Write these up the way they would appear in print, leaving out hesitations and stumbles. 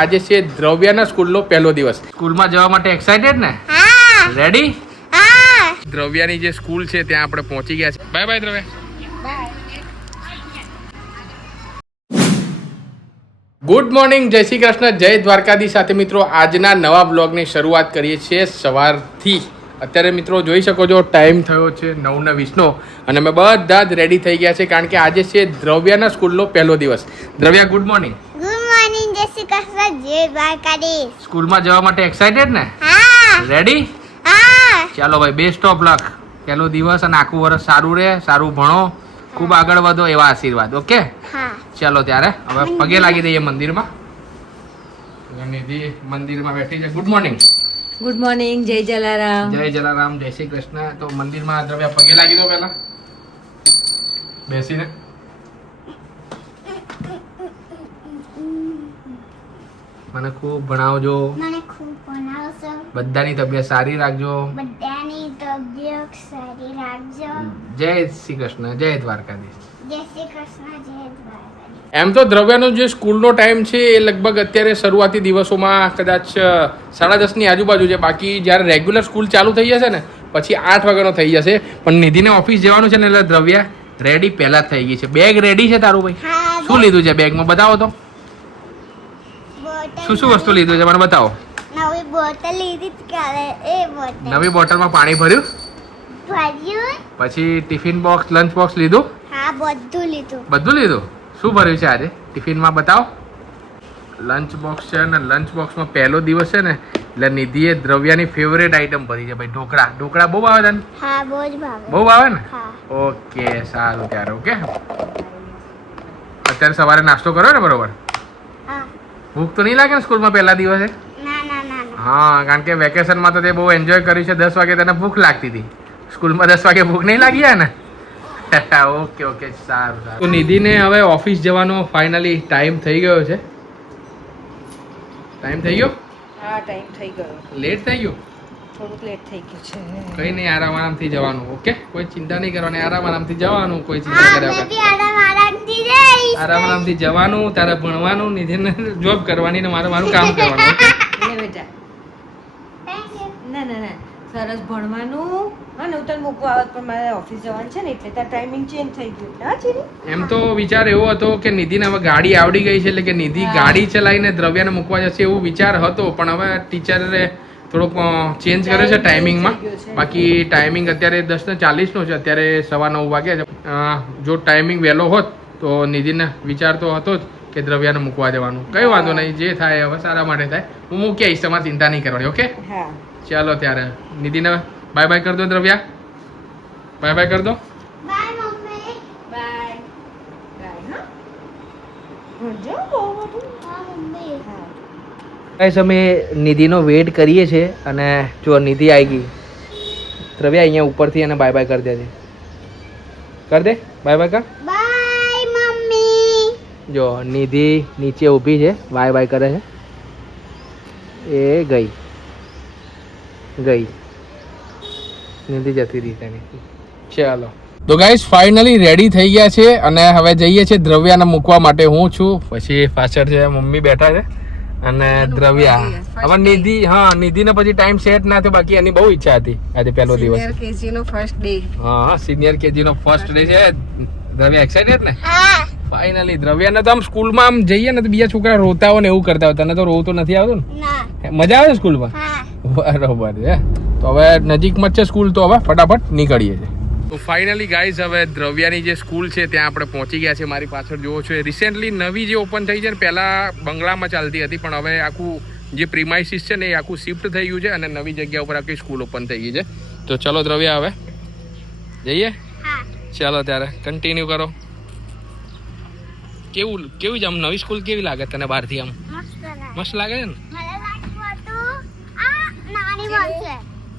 આજે છે દ્રવ્યાના સ્કૂલનો પહેલો દિવસ. સ્કૂલમાં જવા માટે એક્સાઇટેડ ને? રેડી? દ્રવ્યાની જે સ્કૂલ છે ત્યાં આપણે પહોંચી ગયા છે. Bye bye Dravya. Good morning, જય શ્રી કૃષ્ણ, જય દ્વારકાધીશ. સાથે મિત્રો આજના નવા બ્લોગની શરૂઆત કરીએ છીએ સવારથી. અત્યારે મિત્રો જોઈ શકો છો ટાઈમ થયો છે 9:20 અને અમે બધા જ રેડી થઈ ગયા છે કારણ કે આજે છે દ્રવ્યાના સ્કૂલનો પહેલો દિવસ. દ્રવ્યા ગુડ મોર્નિંગ. ગુડ મોર્નિંગ, જય શ્રી કૃષ્ણ, જય દ્વારકાધીશ. સ્કૂલમાં જવા માટે એક્સાઇટેડ ને? રેડી? ચાલો ભાઈ, બેસ્ટ ઓફ લક. પહેલો દિવસ અને આખું વર્ષ સારું રહે, સારું ભણો, ખૂબ આગળ વધો એવા આશીર્વાદ. ઓકે, ચાલો ત્યારે હવે પગે લાગી દઈએ મંદિરમાં. નિધિ મંદિરમાં બેઠી છે. Good morning. ગુડ મોર્નિંગ, જય જલારામ. જય જલારામ, જય શ્રી કૃષ્ણ. તો મંદિરમાં દ્રવ્યા પગે લાગી દો પહેલા બેસીને. મને ખૂબ ભણાવજો, મને ખૂબ ભણાવશો, બધાની તબિયત સારી રાખજો, બધાની તબિયત સારી રાખજો. જય શ્રી કૃષ્ણ, જય દ્વારકાધીશ. જય શ્રી કૃષ્ણ, જય દ્વારકાધીશ. એમ તો દ્રવ્યાનો જે સ્કૂલનો ટાઈમ છે એ લગભગ અત્યારે શરૂઆતી દિવસોમાં કદાચ 10:30 ની આજુબાજુ છે. બાકી જ્યારે રેગ્યુલર સ્કૂલ ચાલુ થઈ જશે ને પછી 8 વાગ્યાનો થઈ જશે. પણ નિધિને ઓફિસ જવાનું છે ને એટલે દ્રવ્યા રેડી પહેલા જ થઈ ગઈ છે. બેગ રેડી છે તારું ભાઈ? શું લીધું છે બેગમાં? બતાવો તો. શું શું વસ્તુ લીધું છે મને બતાવો. નવી બોટલ લીધી કાલે, એ બોટલ નવી બોટલમાં પાણી ભર્યું, ભર્યું, પછી ટિફિન બોક્સ, લંચ બોક્સ લીધું. હા બધું લીધું. બધું લીધું. શું ભર્યું છે આજે ટિફિનમાં બતાવો. લંચ બોક્સ છે અને લંચ બોક્સમાં પહેલો દિવસ છે ને એટલે નિધિએ દ્રવ્યાની ફેવરેટ આઈટમ ભરી છે ભાઈ, ઢોકળા. ઢોકળા બહુ ભાવે તને? હા બહુ જ ભાવે. બહુ ભાવે ને? હા. ઓકે, સારું ત્યારે. ઓકે, અત્યારે સવારે નાસ્તો કર્યો ને બરોબર? હા. ભૂખ તો નહીં લાગે ને સ્કૂલમાં પહેલા દિવસે? ના ના ના ના. હા, કારણ કે વેકેશનમાં તો તે બહુ એન્જોય કર્યું છે. 10 વાગે તને ભૂખ લાગતી હતી. સ્કૂલમાં 10 વાગે ભૂખ નહીં લાગી ને? ઓકે ઓકે, સારું સારું. તો નિધિને હવે ઓફિસ જવાનો ફાઇનલી ટાઈમ થઈ ગયો છે. ટાઈમ થઈ ગયો? હા, ટાઈમ થઈ ગયો. લેટ થઈ ગયો? થોડુંક લેટ થઈ ગયું છે. કઈ નહીં, આરામ આરામથી જવાનું. ઓકે, કોઈ ચિંતા નહીં કરવાની, આરામ આરામથી જવાનું. કોઈ ચિંતા કર્યા મેં વગર બી આરામથી જઈશ. આરામ આરામથી જવાનું. તારે ભણવાનું, નિધિને જોબ કરવાની ને મારે મારું કામ કરવાનું. ઓકે, લે બેટા. Thank you. ના ના ના, સરસ ભણવાનું. હા ને, હું તને મૂકવા આવત પણ મારે ઓફિસ જવાનું છે ને એટલે તાર ટાઈમિંગ ચેન્જ થઈ ગયું. હા ચીની? એમ તો વિચાર એવો હતો કે નિધિને હવે ગાડી આવડી ગઈ છે એટલે કે નિધિ ગાડી ચલાવીને દ્રવ્યાને મૂકવા જશે એવું વિચાર હતો. પણ હવે ટીચરે થોડોક ચેન્જ કર્યો છે ટાઈમિંગમાં. બાકી ટાઈમિંગ અત્યારે 10:40 છે, અત્યારે 9:15 વાગ્યા છે. જો ટાઈમિંગ વહેલો હોત તો નિધિને વિચાર તો હતો જ કે દ્રવ્યાને મૂકવા જવાનું. કઈ વાંધો નહીં, જે થાય હવે સારા માટે થાય. હું મૂકી આવીશ, તમારે ચિંતા નહીં કરવાની. ઓકે, હા. ચાલો ત્યારે નિધિને બાય બાય કરી દો. દ્રવ્યા બાય બાય કરી દો. Bye, mummy. બાય. બાય. હા. ભણજો બહુ બધું. હા મમ્મી. હા. ગાઈસ, અમે નિધિનો વેઇટ કરીએ છીએ અને જો નિધિ આવી ગઈ. દ્રવ્યા અહીંયા ઉપરથી એને બાય બાય કરી દે. કર દે, બાય બાય કર. Bye, mummy. જો નિધિ નીચે ઊભી છે, બાય બાય કરે છે. એ ગઈ નિધિ જતી રહી તેની. ચાલો તો ગાઈસ, ફાઇનલી રેડી થઈ ગયા છે અને હવે જઈએ છીએ દ્રવ્યાને મૂકવા માટે. હું છું, પછી પાછળ છે મમ્મી બેઠા છે અને દ્રવ્યા. હવે નિધિ, હા નિધિને પછી ટાઈમ સેટ ના થયો. બાકી એની બહુ ઈચ્છા હતી આજે પહેલો દિવસ. સિનિયર કેજી નો ફર્સ્ટ ડે. હા, સિનિયર કેજી નો ફર્સ્ટ ડે છે. દ્રવ્યા એક્સાઇટેડ ને? હા. ફાઇનલી દ્રવ્યાને તો આમ સ્કૂલમાં આમ જઈએ ને તો બીજા છોકરા રોતા હોય ને એવું કરતા હોય. તને તો રોવું તો નથી આવતું ને? ના. મજા આવે સ્કૂલમાં? હા. બરોબર છે. તો હવે નજીકમાં જ છે સ્કૂલ, તો હવે ફટાફટ નીકળીએ છીએ. તો ફાઇનલી ગાઈઝ, હવે દ્રવ્યાની જે સ્કૂલ છે ત્યાં આપણે પહોંચી ગયા છે. મારી પાછળ જોવો છો, રિસેન્ટલી નવી જે ઓપન થઈ છે ને, પહેલાં બંગલામાં ચાલતી હતી પણ હવે આખું જે પ્રીમાઇસીસ છે ને એ આખું શિફ્ટ થઈ ગયું છે અને નવી જગ્યા ઉપર આખી સ્કૂલ ઓપન થઈ ગઈ છે. તો ચલો દ્રવ્યા, હવે જઈએ. હા. ચાલો ત્યારે કન્ટિન્યુ કરો. કેવું આમ નવી સ્કૂલ કેવી લાગે તને બહારથી? આમ મસ્ત લાગે. મસ્ત લાગે છે ને? મને લાગ્યું હતું આ નાની બનશે.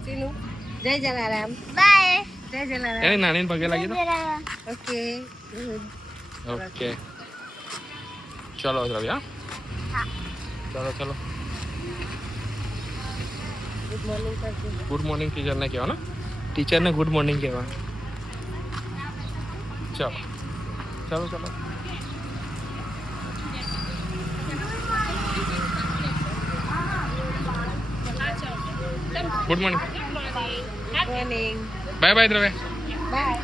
ચીનું. જય જલારામ. Bye. જય જલારામ. એ નાની પગે લાગી તો. ઓકે. ઓકે, ચલો દ્રવ્યા. ચલો ગુડ મોર્નિંગ કરજો. ગુડ મોર્નિંગ ટીચરને કહેવાનું. ટીચરને ગુડ મોર્નિંગ કહેવાનું. ચલો. Good morning. Morning. Bye bye Dravya. Bye.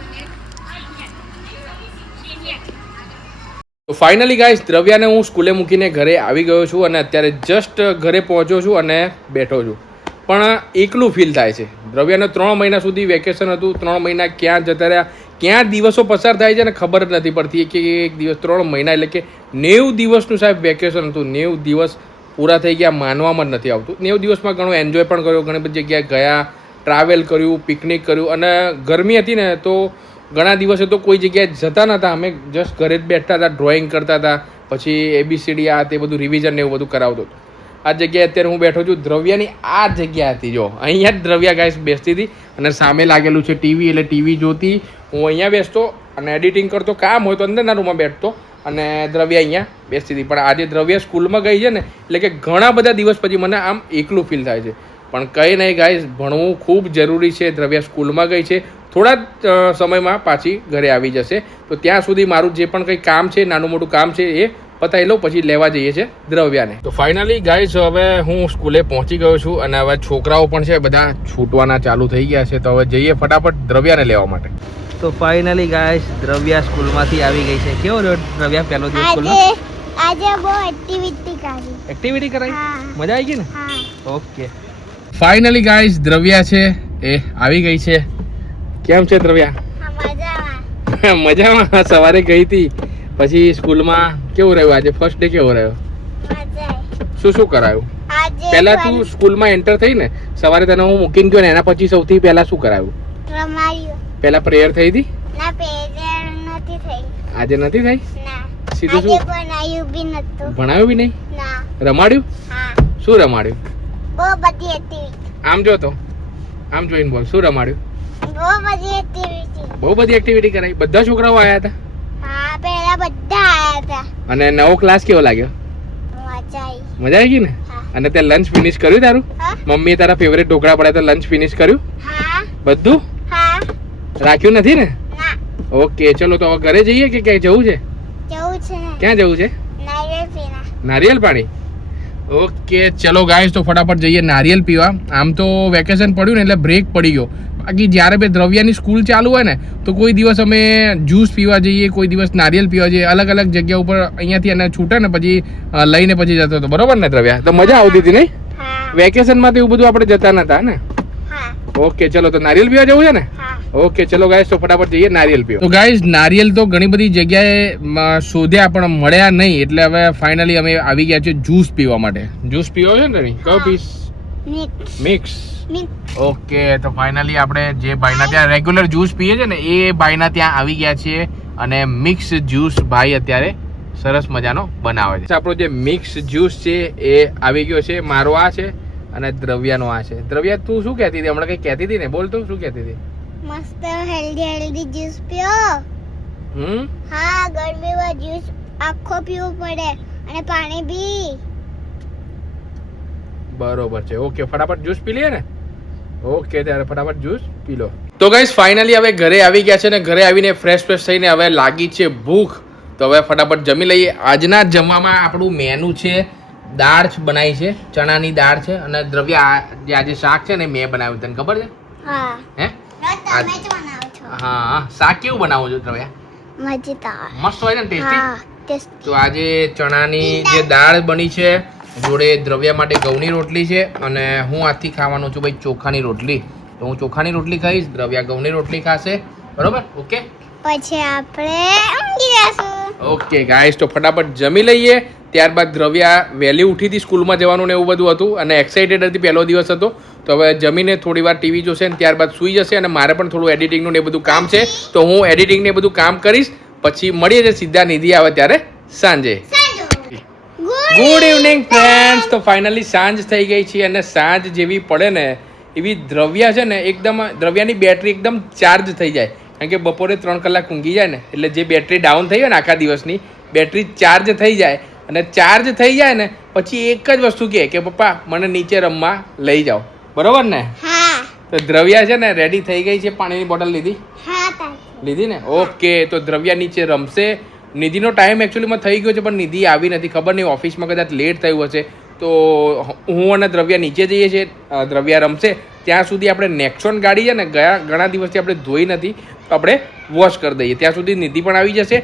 તો ફાઇનલી ગાઈસ દ્રવ્યાને હું સ્કૂલે મૂકીને ઘરે આવી ગયો છું અને અત્યારે જસ્ટ ઘરે પહોંચ્યો છું અને બેઠો છું. પણ એકલું ફીલ થાય છે. દ્રવ્યાને 3 મહિના સુધી વેકેશન હતું. 3 મહિના ક્યાં જતા રહ્યા, ક્યાં દિવસો પસાર થાય છે ને ખબર જ નથી પડતી કે એક દિવસ 3 મહિના એટલે કે 90 દિવસનું સાહેબ વેકેશન હતું. 90 દિવસ પૂરા થઈ ગયા, માનવામાં જ નથી આવતું. 90 દિવસમાં ઘણો એન્જોય પણ કર્યો, ઘણી બધી જગ્યાએ ગયા, ટ્રાવેલ કર્યું, પિકનિક કર્યું અને ગરમી હતી ને તો ઘણા દિવસે તો કોઈ જગ્યાએ જતા નહોતા. અમે જસ્ટ ઘરે જ બેઠતા હતા, ડ્રોઈંગ કરતા હતા, પછી ABCD આ તે બધું રિવિઝન ને એવું બધું કરાવતો હતો. આ જગ્યાએ અત્યારે હું બેઠો છું. દ્રવ્યાની આ જગ્યા હતી, જો અહીંયા જ દ્રવ્યા ગાઈસ બેસતી હતી અને સામે લાગેલું છે ટીવી, એટલે ટીવી જોતી. હું અહીંયા બેસતો અને એડિટિંગ કરતો, કામ હોય તો અંદરના રૂમમાં બેઠતો અને દ્રવ્યા અહીંયા બેસતી હતી. પણ આજે દ્રવ્યા સ્કૂલમાં ગઈ છે ને એટલે કે ઘણા બધા દિવસ પછી મને આમ એકલું ફીલ થાય છે. પણ કંઈ નહીં ગાઈસ, ભણવું ખૂબ જરૂરી છે. દ્રવ્યા સ્કૂલમાં ગઈ છે, થોડા જ સમયમાં પાછી ઘરે આવી જશે. તો ત્યાં સુધી મારું જે પણ કંઈ કામ છે, નાનું મોટું કામ છે એ પતાવી લઉં, પછી લેવા જઈએ છે દ્રવ્યાને. તો ફાઇનલી ગાઈસ હવે હું સ્કૂલે પહોંચી ગયો છું અને હવે છોકરાઓ પણ છે બધા છૂટવાના ચાલુ થઈ ગયા છે. તો હવે જઈએ ફટાફટ દ્રવ્યાને લેવા માટે. તો ફાઇનલી ગાઈસ દ્રવ્યા સ્કૂલમાંથી આવી ગઈ છે. કેવો રહ્યો દ્રવ્યા પહેલો દિવસ આજે સ્કૂલમાં? આજે બહુ એક્ટિવિટી કરી. એક્ટિવિટી કરાઈ? હા. મજા આવી ગઈ ને? હા. ઓકે. ફાઇનલી ગાઈસ દ્રવ્યા છે એ આવી ગઈ છે. કેમ છે દ્રવ્યા? મજામાં. મજામાં. સવારે ગઈ હતી, પછી સ્કૂલમાં કેવું રહ્યું? આજે ફર્સ્ટ ડે કેવો રહ્યો? મજા. શું કરાયું? આજે પહેલા તું સ્કૂલમાં એન્ટર થઈ ને, સવારે તને હું મૂકીને ગયો ને એના પછી સૌથી પહેલા શું કરાયું? રમાયું. પહેલા પ્રેયર થઈ હતી? ના પેરેર નથી થઈ. આજે નથી થઈ? ના. સીધું આજે શું બનાવ્યું બી નતું. ભણાવ્યું બી નહીં? ના. રમાડ્યું? હા. શું રમાડ્યું? બહુ બધી એક્ટિવિટી. આમ જો તો, આમ જોઈને બોલ, શું રમાડ્યું? બહુ બધી એક્ટિવિટી. બહુ બધી એક્ટિવિટી કરાવી. બધા છોકરાઓ આવ્યા હતા હા, પહેલા બધા આયા હતા. અને નવો ક્લાસ કેવો લાગ્યો? મજા આવી. મજા આવી ગઈ ને? હા. અને તે લંચ ફિનિશ કર્યું તારું? હા? મમ્મીએ તારા ફેવરેટ ઢોકળા પડ્યા તો લંચ ફિનિશ કર્યું હા. બધું? હા. રાખ્યું નથી ને? ના. ઓકે, ચલો તો હવે ઘરે જઈએ કે ક્યાંય જવું છે? જવું છે ને. ક્યાં જવું છે? નારિયેળ પીના. નારિયેલ પાણી. ઓકે ચલો ગાઈસ, તો ફટાફટ જઈએ નારિયેલ પીવા. આમ તો વેકેશન પડ્યું ને એટલે બ્રેક પડી ગયો. બાકી જ્યારે બે દ્રવ્યાની સ્કૂલ ચાલુ હોય ને તો કોઈ દિવસ અમે જ્યુસ પીવા જઈએ, કોઈ દિવસ નારિયેલ પીવા જઈએ, અલગ અલગ જગ્યા ઉપર અહીંયાથી અને છૂટે ને પછી લઈને પછી જતો હતો. બરોબર ને દ્રવ્યા? તો મજા આવતી હતી નહીં? હા. વેકેશનમાં તો એવું બધું આપણે જતા નતા ને. હા. ઓકે ચલો, તો નારિયેલ પીવા જવું છે ને? હા. ઓકે ચલો ગાઈસ, તો ફટાફટ જઈએ નારિયેલ પીવા. તો ગાઈસ નારિયેલ તો ઘણી બધી જગ્યાએ શોધ્યા પણ મળ્યા નહીં, એટલે હવે ફાઇનલી અમે આવી ગયા છે જ્યુસ પીવા માટે. જ્યુસ પીવો છે ને? કયો piece? Mix. Mix. Mix. Okay, તો ફાઇનલી આપણે જે ભાઈના ત્યાં રેગ્યુલર જ્યુસ પીએ છે ને એ ભાઈના ત્યાં આવી ગયા છીએ અને મિક્સ જ્યુસ ભાઈ અત્યારે સરસ મજાનો બનાવે છે. આપણો જે મિક્સ જ્યુસ છે એ આવી ગયો છે. મારો આ છે અને દ્રવ્યાનો આ છે. દ્રવ્યા તું શું કહેતી હતી હમણાં? કંઈ કહેતી હતી ને? બોલ તો, શું કહેતી હતી? મસ્ત હેલ્ધી જ્યુસ પીઓ. હા, ગરમીમાં જ્યુસ આખો પીવું પડે અને પાણી બી. બરોબર છે. ઓકે, ફટાફટ જ્યુસ પી લઈએ ને? ઓકે, ત્યારે ફટાફટ જ્યુસ પી લો. તો ગાઈસ ફાઇનલી હવે ઘરે આવી ગયા છે ને ઘરે આવીને ફ્રેશ થઈને હવે લાગી છે ભૂખ. તો હવે ફટાફટ જમી લઈએ. આજના જમવામાં આપણું મેનુ છે, દાળ બનાવી છે, ચણાની દાળ છે અને દ્રવ્યા જે આજે શાક છે ને મેં બનાવ્યું. તને ખબર છે? હા. હે? તમે જ બનાવો છો. હા. શાક કેવું બનાવો છો દ્રવ્યા? મજેદાર. મસ્ત હોય છે ને? ટેસ્ટી. હા, ટેસ્ટી. તો આજે ચણાની જે દાળ બની છે, જોડે દ્રવ્યા માટે ઘઉંની રોટલી છે અને હું આજથી ખાવાનો છું ભાઈ ચોખાની રોટલી. તો હું ચોખાની રોટલી ખાઈશ, દ્રવ્યા ઘઉંની રોટલી ખાશે. બરોબર? ઓકે, પછી આપણે ઊંઘી જશું. ઓકે ગાઈસ, તો ફટાફટ જમી લઈએ. ત્યારબાદ દ્રવ્યા વહેલી ઉઠી હતી, સ્કૂલમાં જવાનું ને એવું બધું હતું અને એક્સાઇટેડ હતી, પહેલો દિવસ હતો. તો હવે જમીને થોડી વાર ટીવી જોશે ને ત્યારબાદ સૂઈ જશે અને મારે પણ થોડું એડિટિંગનું ને એ બધું કામ છે. તો હું એડિટિંગ ને બધું કામ કરીશ, પછી મળીએ છીએ સીધા નિધિ આવે ત્યારે સાંજે. Good evening friends. તો ફાઇનલી સાંજ થઈ ગઈ છે અને સાંજ જેવી પડે ને એવી દ્રવ્યા છે ને એકદમ, દ્રવ્યાની બેટરી એકદમ ચાર્જ થઈ જાય. કારણ કે બપોરે 3 કલાક ઊંઘી જાય ને એટલે જે બેટરી ડાઉન થઈ હોય ને આખા દિવસની બેટરી ચાર્જ થઈ જાય અને ચાર્જ થઈ જાય ને પછી એક જ વસ્તુ કહે કે પપ્પા મને નીચે રમવા લઈ જાઓ. બરોબર ને? હા. તો દ્રવ્યા છે ને રેડી થઈ ગઈ છે. પાણીની બોટલ લીધી? હા, તાતી. લીધી ને? ઓકે, તો દ્રવ્યા નીચે રમશે. નિધિનો ટાઈમ એકચ્યુઅલીમાં થઈ ગયો છે પણ નિધિ આવી નથી. ખબર નહીં ઓફિસમાં કદાચ લેટ થયું હશે તો હું અને દ્રવ્યા નીચે જઈએ છીએ, દ્રવ્યા રમશે. ત્યાં સુધી આપણે નેક્સોન ગાડી છે ને ઘણા દિવસથી આપણે ધોઈ નથી, તો આપણે વોશ કરી દઈએ. ત્યાં સુધી નિધિ પણ આવી જશે,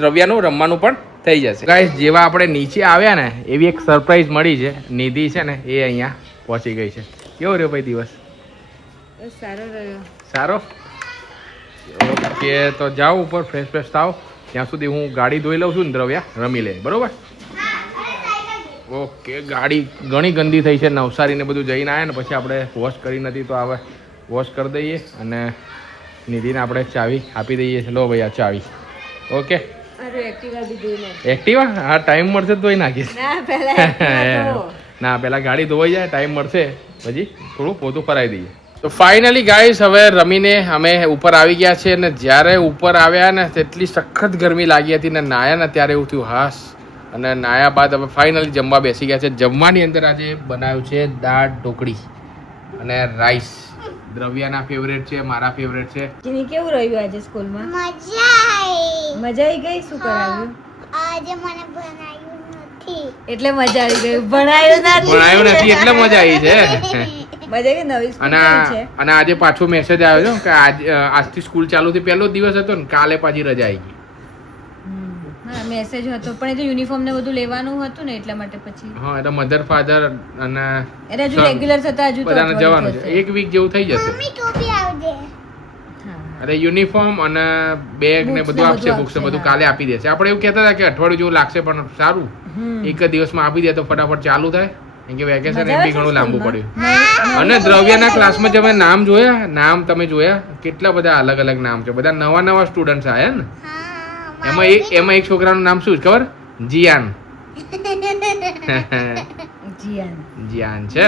દ્રવ્યાનું રમવાનું પણ થઈ જશે. ગાઈસ જેવા આપણે નીચે આવ્યા ને એવી એક સરપ્રાઈઝ મળી છે. નિધિ છે ને એ અહીંયા પહોંચી ગઈ છે. કેવો રહ્યો ભાઈ દિવસ? સારો રહ્યો. સારો? ઓકે, તો જાઓ ઉપર ફ્રેશ થાવ. ત્યાં સુધી હું ગાડી ધોઈ લઉં છું ને દ્રવ્યા રમી લે, બરોબર? ઓકે, ગાડી ઘણી ગંદી થઈ છે. નવસારીને બધું જઈને આવ્યા ને પછી આપણે વોશ કરી નથી, તો હવે વોશ કરી દઈએ અને નિધિને આપણે ચાવી આપી દઈએ. લો ભાઈ આ ચાવી. Okay, Activa? હા, ટાઈમ મળશે તો ધોઈ નાખીશ. ના, પહેલાં ગાડી ધોવાઈ જાય, ટાઈમ મળશે પછી થોડું પોતું કરાવી દઈએ. તો ફાઇનલી ગાઈસ હવે રમીને અમે ઉપર આવી ગયા છે. ને જ્યારે ઉપર આવ્યા ને તેટલી સખત ગરમી લાગી હતી ને નાયા ને ત્યારે એવું થયું હાસ. અને નાયા બાદ હવે ફાઇનલી જમવા બેસી ગયા છે. જમવાની અંદર આજે બનાવ્યું છે દાળ ઢોકળી અને રાઈસ. દ્રવ્યાના ફેવરેટ છે, મારા ફેવરેટ છે. જીની કેવું રહ્યું આજે સ્કૂલમાં? મજા આવી. મજા આવી ગઈ? શું કરાવ્યું આજે? મને ભણાયું નથી એટલે મજા આવી ગઈ. ભણાયું નથી એટલે મજા આવી છે. મજા આવી. નવી સ્કૂલ છે અને આજે પાછો મેસેજ આવ્યો છે કે આજથી સ્કૂલ ચાલુ થઈ. પહેલો દિવસ હતો ને, કાલે પાછી રજા આવી ગઈ. હા, મેસેજ હતો પણ એ તો યુનિફોર્મ ને બધું લેવાનું હતું ને એટલા માટે પછી. હા, એટલે મધર ફાધર અને એટલે હજુ રેગ્યુલર થતા હજુ તો બધાને જવાનું છે. એક વીક જેવું થઈ જશે. મમ્મી ટોપી આવજે. અરે યુનિફોર્મ અને બેગ ને બધું આપશે, બુક્સ ને બધું કાલે આપી દેશે. આપણે એવું કહેતા હતા કે અઠવાડિયું જેવું લાગશે, પણ સારું એક જ દિવસમાં આપી દે તો ફટાફટ ચાલુ થાય. કેમ કે વેકેશન એમ બી ઘણું લાંબુ પડ્યું. અને દ્રવ્યાના ક્લાસમાં તમે નામ જોયા? નામ તમે જોયા? કેટલા બધા અલગ અલગ નામ છે. બધા નવા સ્ટુડન્ટ્સ આવ્યા ને. એમાં એક છોકરાનું નામ શું છે ખબર? જીયાન. જીયાન છે.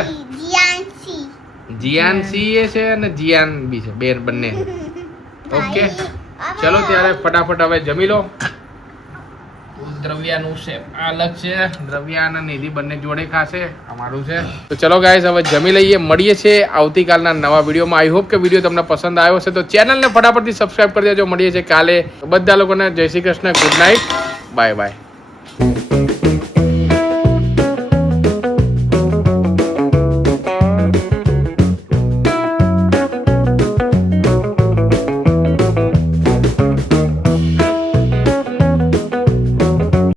જીયાનસી એ છે અને જીયાન બી છે, બે બંને. ઓકે, ચલો ત્યારે ફટાફટ હવે જમી લો. દ્રવ્યાનું છે અલગ છે, દ્રવ્યા અને નિધિ બંને જોડે ખાશે. અમારું છે. તો ચલો ગાઈસ હવે જમી લઈએ. મળીએ છીએ આવતીકાલના નવા વિડીયોમાં. આઈ હોપ કે વિડીયો તમને પસંદ આવ્યો હશે તો ચેનલને ફટાફટથી સબસ્ક્રાઇબ કરી દેજો. મળીએ છીએ કાલે. બધા લોકોને જય Shri Krishna, good night, bye bye.